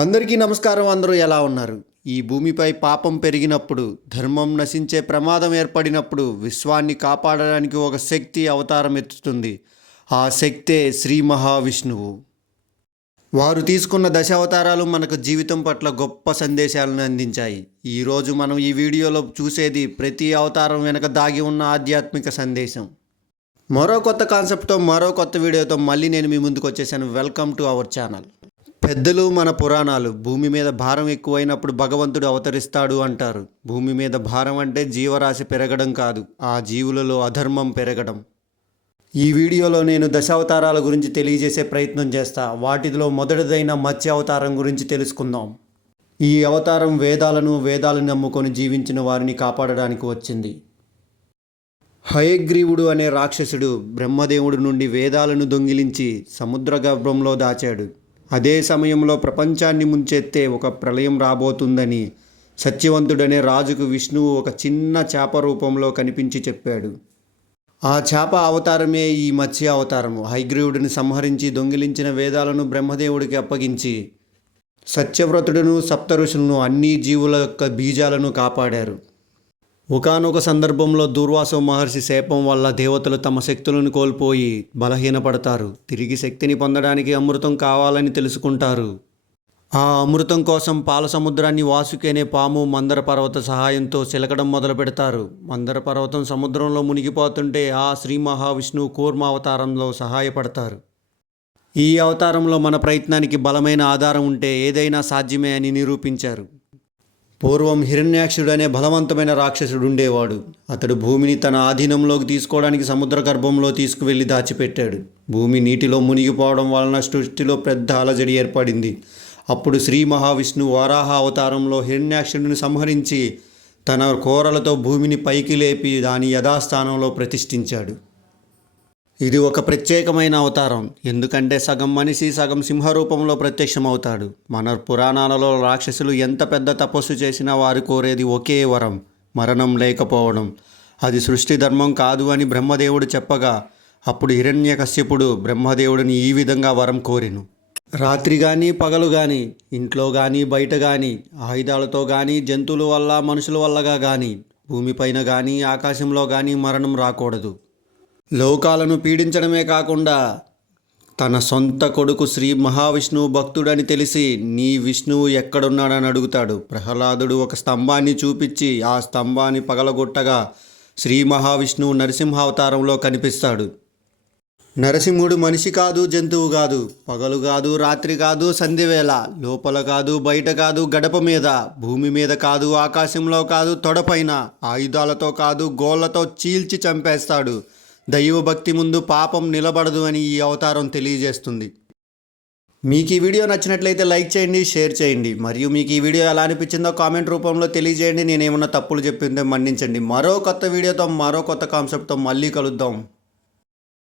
అందరికీ నమస్కారం అందరూ ఎలా ఉన్నారు? ఈ భూమిపై పాపం పెరిగినప్పుడు ధర్మం నశించే ప్రమాదం ఏర్పడినప్పుడు విశ్వాన్ని కాపాడడానికి ఒక శక్తి అవతారం ఎత్తుతుంది. ఆ శక్తే శ్రీ మహావిష్ణువు. వారు తీసుకున్న దశ అవతారాలు మనకు జీవితం పట్ల గొప్ప సందేశాలను అందించాయి. ఈరోజు మనం ఈ వీడియోలో చూసేది ప్రతి అవతారం వెనక దాగి ఉన్న ఆధ్యాత్మిక సందేశం. మరో కొత్త కాన్సెప్ట్తో మరో కొత్త వీడియోతో మళ్ళీ నేను మీ ముందుకు వచ్చేసాను. Welcome to our channel. పెద్దలు మన పురాణాలు భూమి మీద భారం ఎక్కువైనప్పుడు భగవంతుడు అవతరిస్తాడు అంటారు. భూమి మీద భారం అంటే జీవరాశి పెరగడం కాదు ఆ జీవులలో అధర్మం పెరగడం. ఈ వీడియోలో నేను దశావతారాల గురించి తెలియజేసే ప్రయత్నం చేస్తా. వాటిలో మొదటిదైన మత్స్య అవతారం గురించి తెలుసుకుందాం. ఈ అవతారం వేదాలను వేదాలను నమ్ముకొని జీవించిన వారిని కాపాడడానికి వచ్చింది. హయగ్రీవుడు అనే రాక్షసుడు బ్రహ్మదేవుడి నుండి వేదాలను దొంగిలించి సముద్ర గర్భంలో దాచాడు. అదే సమయంలో ప్రపంచాన్ని ముంచెత్తే ఒక ప్రళయం రాబోతుందని సత్యవంతుడనే రాజుకు విష్ణువు ఒక చిన్న చేప రూపంలో కనిపించి చెప్పాడు. ఆ చేప అవతారమే ఈ మత్స్య అవతారము. హైగ్రీవుడిని సంహరించి దొంగిలించిన వేదాలను బ్రహ్మదేవుడికి అప్పగించి సత్యవ్రతుడును సప్త ఋషులను అన్ని జీవుల యొక్క బీజాలను కాపాడారు. ఒకానొక సందర్భంలో దూర్వాసో మహర్షి శాపం వల్ల దేవతలు తమ శక్తులను కోల్పోయి బలహీనపడతారు. తిరిగి శక్తిని పొందడానికి అమృతం కావాలని తెలుసుకుంటారు. ఆ అమృతం కోసం పాల సముద్రాన్ని వాసుకి అనే పాము మందర పర్వత సహాయంతో చిలకడం మొదలు పెడతారు మందర పర్వతం సముద్రంలో మునిగిపోతుంటే ఆ శ్రీ మహావిష్ణువు కూర్మ అవతారంలో సహాయపడతారు. ఈ అవతారంలో మన ప్రయత్నానికి బలమైన ఆధారం ఉంటే ఏదైనా సాధ్యమే అని నిరూపించారు. పూర్వం హిరణ్యాక్షుడనే బలవంతమైన రాక్షసుడు ఉండేవాడు అతడు భూమిని తన ఆధీనంలోకి తీసుకోవడానికి సముద్ర గర్భంలో తీసుకువెళ్ళి దాచిపెట్టాడు. భూమి నీటిలో మునిగిపోవడం వలన సృష్టిలో పెద్ద అలజడి ఏర్పడింది. అప్పుడు శ్రీ మహావిష్ణువు వారాహ అవతారంలో హిరణ్యాక్షుడిని సంహరించి తన కోరలతో భూమిని పైకి లేపి దాని యథాస్థానంలో ప్రతిష్ఠించాడు. ఇది ఒక ప్రత్యేకమైన అవతారం. ఎందుకంటే సగం మనిషి సగం సింహ రూపంలో ప్రత్యక్షమవుతాడు. మన పురాణాలలో రాక్షసులు ఎంత పెద్ద తపస్సు చేసినా వారు కోరేది ఒకే వరం మరణం లేకపోవడం. అది సృష్టి ధర్మం కాదు అని బ్రహ్మదేవుడు చెప్పగా అప్పుడు హిరణ్యకశ్యపుడు బ్రహ్మదేవుడిని ఈ విధంగా వరం కోరిను. రాత్రి కానీ పగలు కానీ ఇంట్లో కానీ బయట కానీ ఆయుధాలతో కానీ జంతువుల వల్ల మనుషుల వల్లగా కానీ భూమిపైన కానీ ఆకాశంలో కానీ మరణం రాకూడదు. లోకాలను పీడించడమే కాకుండా తన సొంత కొడుకు శ్రీ మహావిష్ణువు భక్తుడని తెలిసి నీ విష్ణువు ఎక్కడున్నాడని అడుగుతాడు. ప్రహ్లాదుడు ఒక స్తంభాన్ని చూపించి ఆ స్తంభాన్ని పగలగొట్టగా శ్రీ మహావిష్ణువు నరసింహావతారంలో కనిపిస్తాడు. నరసింహుడు మనిషి కాదు జంతువు కాదు. పగలు కాదు రాత్రి కాదు సంధివేళ లోపల కాదు బయట కాదు గడప మీద. భూమి మీద కాదు ఆకాశంలో కాదు తొడపైన. ఆయుధాలతో కాదు గోళ్ళతో చీల్చి చంపేస్తాడు. దైవభక్తి ముందు పాపం నిలబడదు అని ఈ అవతారం తెలియజేస్తుంది. మీకు ఈ వీడియో నచ్చినట్లయితే లైక్ చేయండి షేర్ చేయండి. మరియు మీకు ఈ వీడియో ఎలా అనిపించిందో కామెంట్ రూపంలో తెలియజేయండి. నేనేమన్నా తప్పులు చెప్పిందో మన్నించండి. మరో కొత్త వీడియోతో మరో కొత్త కాన్సెప్ట్తో మళ్ళీ కలుద్దాం.